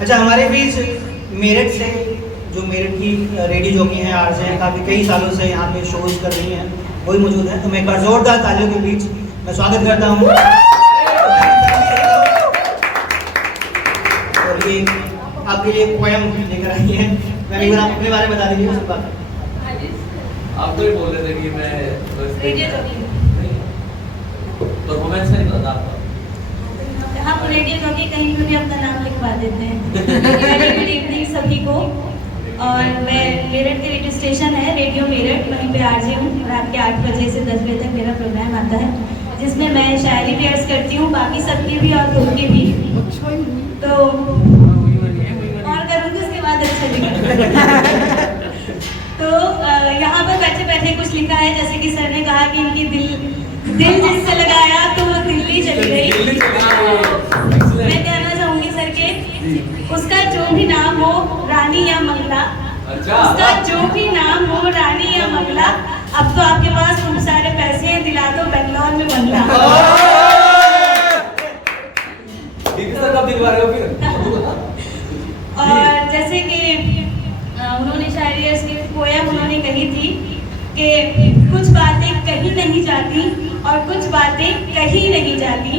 अच्छा, हमारे बीच मेरठ से जो मेरठ की रेडियो जॉकी हैं, आरजे हैं, काफ़ी कई सालों से यहाँ पे शोज कर रही हैं, वही मौजूद है। तो मैं एक बार जोरदार तालियों के बीच मैं स्वागत करता हूँ। और ये आपके लिए पोएम लेकर आई है। मैं एक बार आप अपने बारे में बता दीजिए उसके बाद। आप तो ही बोल रहे थे कि मैं रेडियो जॉकी परफॉर्मेंस नहीं पता आपका। हम रेडियो जॉकी कहीं पे भी अपना नाम लिखवा देते हैं। वेरी गुड इवनिंग सभी को। और मैं मेरठ के रेडियो स्टेशन है रेडियो मेरठ, वहीं पे आरजे हूँ। रात के 8 बजे से 10 बजे तक मेरा प्रोग्राम आता है, जिसमें मैं शायरी भी अर्ज करती हूँ, बाकी सबकी भी और खुद की भी। तो और करूँगी उसके बाद अच्छा भी करूँगी। तो यहाँ पर बैठे बैठे कुछ लिखा है, जैसे कि सर ने कहा कि इनकी दिल जिससे लगाया तो वो दिल्ली चली गई। मैं कहना चाहूंगी सर के, उसका जो भी नाम हो, रानी या मंगला, उसका जो भी नाम हो, रानी या मंगला, अब तो आपके पास खूब सारे पैसे हैं, दिला दो बेंगलोर में बंगला। और जैसे कि उन्होंने शायरी की पोयम उन्होंने कही थी कि कुछ बातें कही नहीं जाती और कुछ बातें कही नहीं जाती।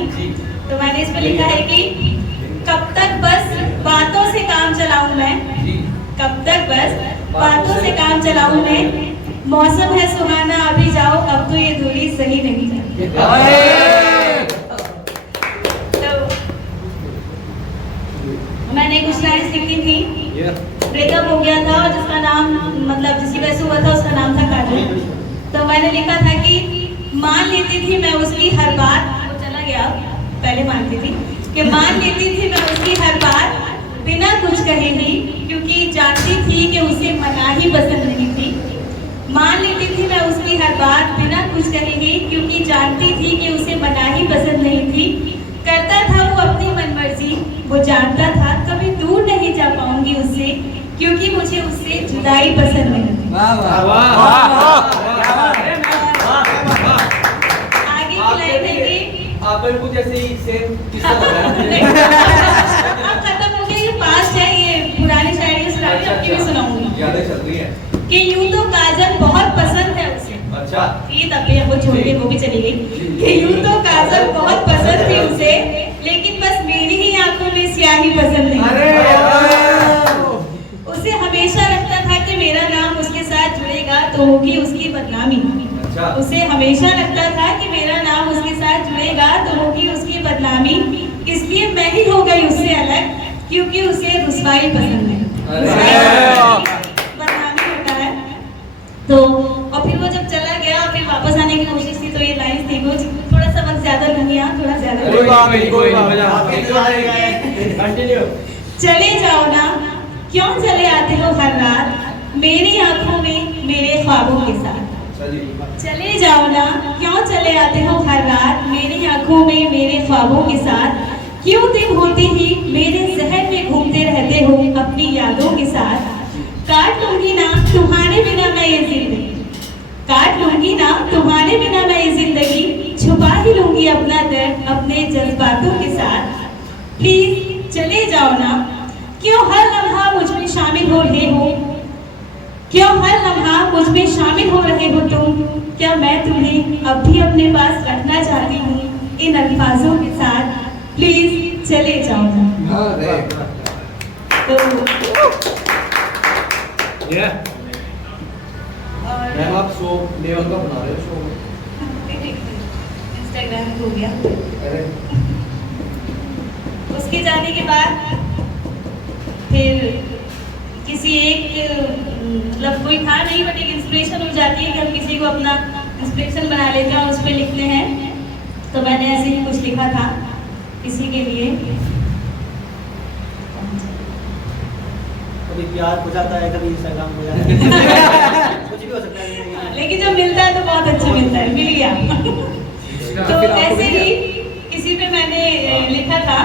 तो मैंने इस पे लिखा है कि कब तक बस बातों से काम चलाऊं मैं, कब तक बस बातों से काम चलाऊं मैं, मौसम है सुहाना अभी जाओ, अब तो ये दूरी सही नहीं जाती। तो मैंने कुछ लाइन्स लिखी थी। ब्रेकअप हो गया था और जिसका नाम मतलब जिसकी वजह से हुआ था उसका नाम था काजल। तो मैंने लिखा था कि मान लेती थी मैं उसकी हर बात, वो चला गया, पहले मानती थी कि मान लेती थी मैं उसकी हर बात बिना कुछ कहे ही, क्योंकि जानती थी कि उसे मना ही पसंद नहीं थी। मान लेती थी मैं उसकी हर बात बिना कुछ कहे ही, क्योंकि जानती थी कि उसे मना ही पसंद नहीं थी। करता था वो अपनी मनमर्जी, वो जानता था कभी दूर नहीं जा पाऊंगी उससे, क्योंकि मुझे उससे जुदाई पसंद नहीं थी। आगे की लाइन है कि आप कुछ ऐसे ही सेम किस्सा अब खत्म हो गया, ये पास्ट है, ये पुरानी शायरी सुनाऊंगी, आपकी भी सुनाऊंगी। यादें चल रही हैं कि यूं तो काजल बहुत पसंद है उसे। अच्छा, ये तब भी वो छोड़ के वो भी चली गई। कि यूं तो काजल बहुत पसंद थी उसे, लेकिन बस मेरी ही आंखों में स्याही पसंद नहीं। उसे हमेशा लगता था कि मेरा नाम उसके साथ जुड़ेगा तो होगी उसकी बदनामी। अच्छा। उसे हमेशा लगता था कि मेरा नाम उसके साथ जुड़ेगा तो होगी उसकी बदनामी, इसलिए मैं ही हो गई उससे अलग, क्योंकि उसे रुसवाई पसंद है। बदनामी होता है। तो और फिर वो जब चला गया, फिर वापस आने की कोशिश की, तो ये लाइन्स थी कुछ, थोड़ा सा वक्त ज्यादा नहीं आया, थोड़ा ज्यादा। चले जाओ ना, क्यों चले आते हो हर रात मेरी आंखों में मेरे ख्वाबों के साथ। चले जाओ ना, क्यों चले आते हो हर रात मेरी आंखों में मेरे ख्वाबों के साथ, क्यों दिन होते ही मेरे जहन में घूमते रहते हो अपनी यादों के साथ। काट लूंगी ना तुम्हारे बिना मैं ये जिंदगी, काट लूंगी ना तुम्हारे बिना मैं ये जिंदगी, छुपा ही लूंगी अपना दर्द अपने जज्बातों के साथ। प्लीज चले जाओ ना, क्यों हर लम्हा मुझ में शामिल हो रहे हो, क्यों हर लम्हा मुझ में शामिल हो रहे हो तुम, क्या मैं तुम्हें अब भी अपने पास रखना चाहती हूँ इन अल्फाजों के साथ, प्लीज चले जाओ ना। तो मैम आप शो लेवल का बना रहे हो शो में? इंस्टाग्राम हो गया। उसके जाने के बाद फिर किसी एक मतलब कोई था नहीं, बट एक इंस्पिरेशन हो जाती है कि हम किसी को अपना इंस्पिरेशन बना लेते हैं और उस पर लिखते हैं। तो मैंने ऐसे ही कुछ लिखा था किसी के लिए। कभी प्यार हो जाता है, कभी इंस्टाग्राम हो जाता है, कुछ भी हो सकता है, लेकिन जब मिलता है तो बहुत अच्छा मिलता है, मिल गया। तो ऐसे ही किसी पे मैंने लिखा था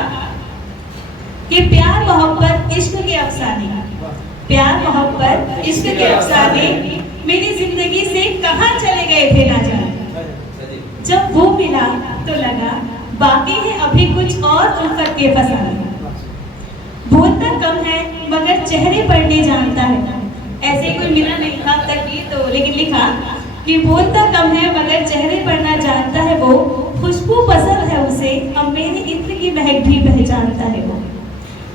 कि प्यार मोहब्बत इश्क के अफसाने, प्यार मोहब्बत इश्क के अफसाने मेरी जिंदगी से कहाँ चले गए थे ना जाने। जब वो मिला तो लगा बाकी है अभी कुछ और उल्फत के फसाने। बोलता कम है मगर चेहरे पढ़ने जानता है। ऐसे कोई मिला नहीं था तक ये तो, लेकिन लिखा कि बोलता कम है मगर चेहरे पढ़ना जानता है वो, खुशबू पसंद है उसे, अब मेरे इत्र की महक भी पहचानता है वो।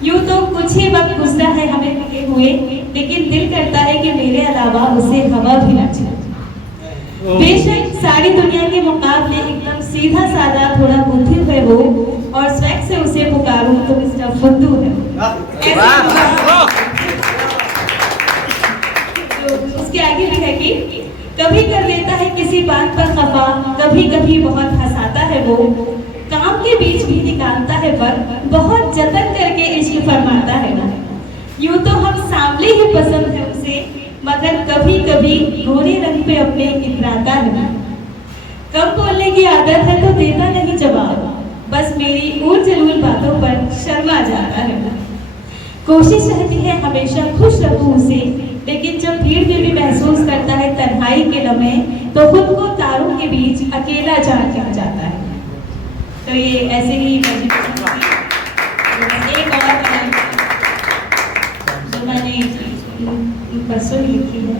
यूं तो कुछ ही वक्त गुजरा है हमें मिले हुए, लेकिन दिल करता है कि मेरे अलावा उसे हवा भी न चले। बेशक सारी दुनिया के मुकाबले एकदम सीधा साधा थोड़ा बुद्धू है वो, और स्वैग से उसे पुकारूं तो मिस्टर फुद्दू है। तो उसके आगे भी है कि कभी कर लेता है किसी बात पर खफा, कभी कभी बहुत हंसाता है वो, काम के बीच भी निकालता है वक्त, बहुत जतन करके इश्क फरमाता है वो। यूं तो हम सांवले ही पसंद है उसे, मगर कभी कभी गोरे रंग पे अपने इतराता है। कम बोलने की आदत है तो देता नहीं जवाब, बस मेरी ऊल जलूल बातों पर शर्मा जाता है। कोशिश रहती है हमेशा खुश रखूं उसे, लेकिन जब भीड़ में भी महसूस करता है तन्हाई के लम्हे, तो खुद को तारों के बीच अकेला जान के जाता है। तो ये ऐसे ही एक और जो मैंने परसों ही लिखी है।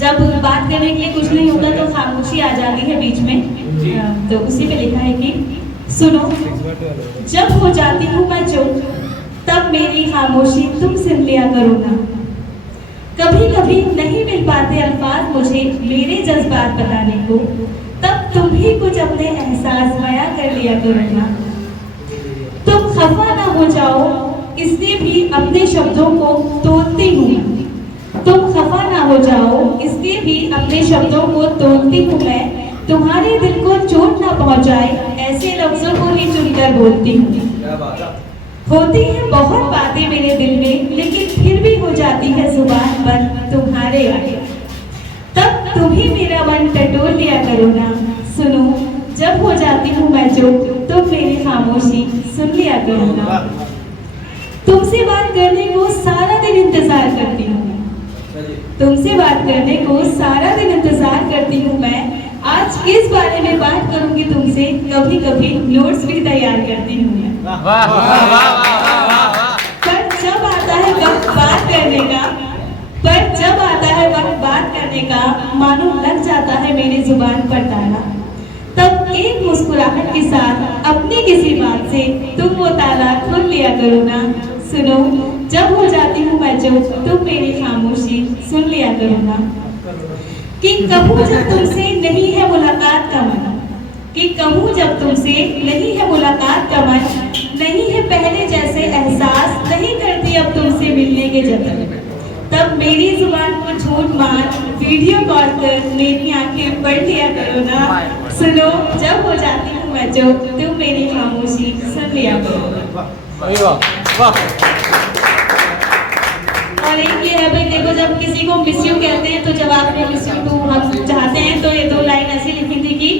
जब बात करने के लिए कुछ नहीं होता तो खामोशी आ जाती है बीच में, तो उसी पे लिखा है कि सुनो, जब हो जाती हूँ मैं चुप, तब मेरी खामोशी तुम सुन लिया करो ना। कभी कभी नहीं मिल पाते अल्फाज मुझे मेरे जज्बात बताने को, तब तुम ही कुछ अपने एहसास बयां कर लिया करो ना। तुम खफा ना हो जाओ इसलिए भी अपने शब्दों को तोड़ती हूँ। तुम खफा ना हो जाओ इसलिए भी अपने शब्दों को तोड़ती हूँ मैं, तुम्हारे दिल को चोट ना पहुँचाए ऐसे लफ्जों को ही चुनकर बोलती हूँ। होती हैं बहुत बातें मेरे दिल में, लेकिन फिर भी हो जाती है जुबान पर तुम्हारे आगे, तब तुम ही मेरा मन टटोल लिया करो ना। सुनो, जब हो जाती हूँ मैं चुप, तुम मेरी खामोशी सुन लिया करो ना। तुमसे बात करने को सारा दिन इंतजार करती हूँ, तुमसे बात करने को सारा दिन इंतजार करती हूँ मैं। आज इस बारे में बात करूंगी तुमसे, कभी कभी नोट्स भी तैयार करती हूँ मैं। पर जब आता है वक्त बात करने का, मालूम लग जाता है मेरी जुबान पर ताला, तब एक मुस्कुराहट के साथ अपनी किसी बात से तुम वो ताला खोल लिया करो ना। सुनो, जब हो जाती हूँ मैं चुप, तुम मेरी खामोशी सुन लिया करो ना। कि कहूँ जब तुमसे नहीं है मुलाकात का मन, कि कहूँ जब तुमसे नहीं है मुलाकात का मन, नहीं है पहले जैसे एहसास, नहीं करती अब तुमसे मिलने के जतन, तब मेरी जुबान को झूठ मान वीडियो कॉल कर मेरी आंखें पढ़ लिया करो ना। सुनो, जब हो जाती हूँ मैं चुप, तुम मेरी खामोशी सुन लिया करो। और एक ये है भाई, देखो जब किसी को मिस यू कहते हैं तो जब आपने मिस यू टू हम चाहते हैं तो ये दो लाइन ऐसी लिखी थी कि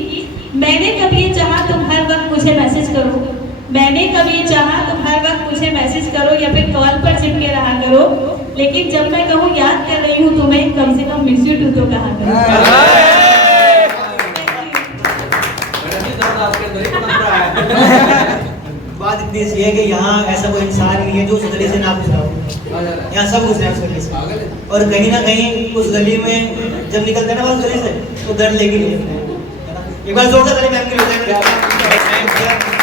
मैंने कभी ये चाहा तुम हर वक्त मुझे मैसेज करो, मैंने कभी चाहा तुम हर वक्त मुझे मैसेज करो या फिर कॉल पर चिपके रहा करो, लेकिन जब मैं कहूँ याद कर रही हूँ तुम्हें, कम से कम मिस यू टू तो कहा करो। बात इतनी सी है कि यहाँ ऐसा कोई इंसान नहीं है जो उस गली से ना गुजरा हो। यहाँ सब गुजरे हैं उस गली से, और कहीं ना कहीं उस गली में जब निकलते हैं ना उस गली से तो दर्द लेके निकलते हैं। एक बार जोरदार ताली मैम के लिए।